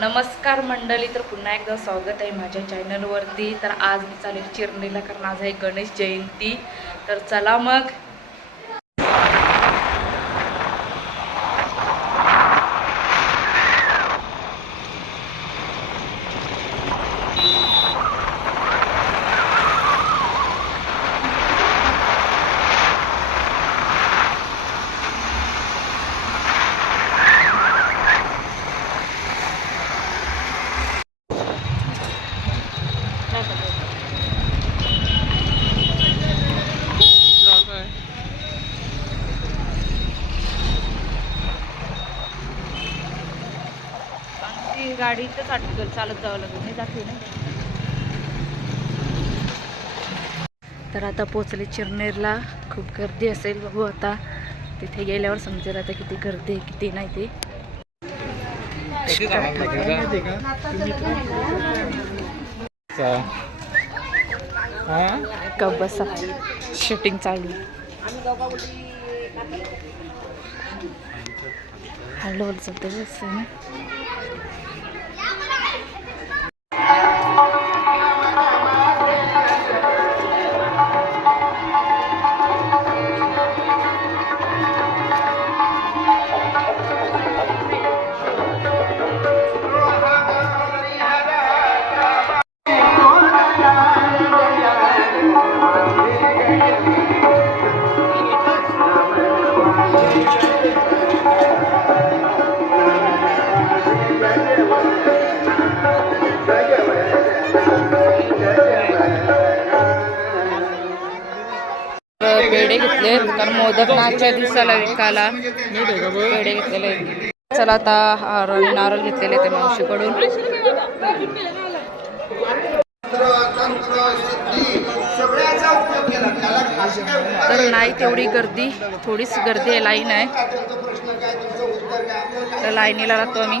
नमस्कार मंडळी तर पुन्हा एकदा स्वागत आहे माझ्या चॅनलवरती तर आज मी चालेल चिरणीला कारण आज आहे गणेश जयंती. तर चला मग. ती गाडी इथंच अटकल चालत जावं लागेल. नाही जाते ना. तर आता पोचले चिरनेरला. खूप गर्दी असेल बघू आता. तिथे गेल्यावर समजेल आता किती गर्दी आहे किती नाही ते. कप बसा. शूटिंग चालू. Loads of the listen. पेढे घेतले कारण मोदकनाच्या दिवसाला विकायला पेढे घेतलेले चला आता हार नारळ घेतलेले ते मावशीकडून. तर नाही तेवढी गर्दी थोडीच गर्दी आहे लाईन आहे. तर लाईनीला राहतो आम्ही.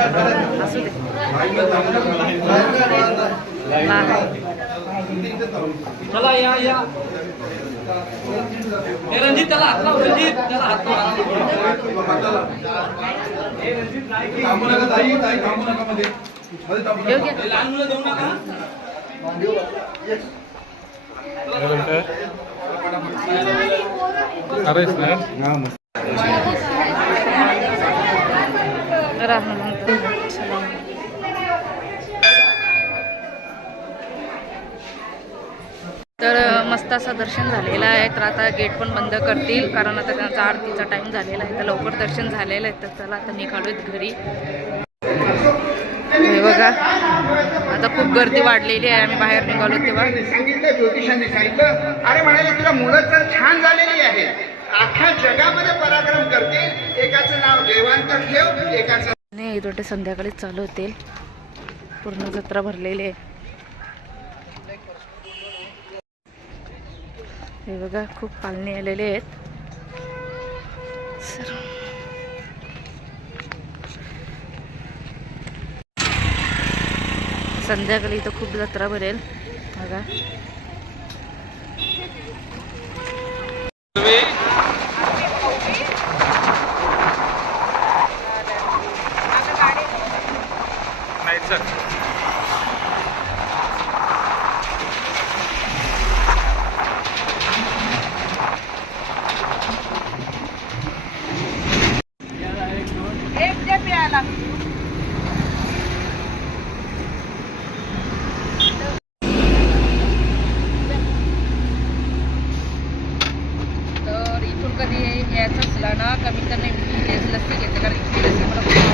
असू दे चला या या रणजित त्याला हात लाव रणजित त्याला हात लाव थांबू नका ताई ताई थांबू नका मध्ये मध्ये थांबू नका. योग्य लहान मुलं देऊ नका चला. तर मस्त असं दर्शन झालेलं आहे. तर आता गेट पण बंद करतील कारण आता त्यांचा आरतीचा टाईम झालेला आहे. तर लवकर दर्शन झालेलं आहे. तर चला आता निघालोय घरी. हे बघा आता खूप गर्दी वाढलेली आहे. आम्ही बाहेर निघालो तेव्हा. सांगितलं ज्योतिषांनी सांगितलं अरे म्हणाले तुला मुलं तर छान झालेली आहे अख्ख्या जगामध्ये पराक्रम करतील. एकाचं नाव देवांतर ठेव एकाचं नाही दोटे संध्याकाळी चालू होतील. पूर्ण जत्रा भरलेली आहे. हे बघा खूप पालणे आलेले आहेत. सर. संध्याकाळी इथं खूप जत्रा भरेल. बघा. कधी यायचं असलं ना कमी तर नेमकी लस्सी घेते कारण इथली लस्सी मला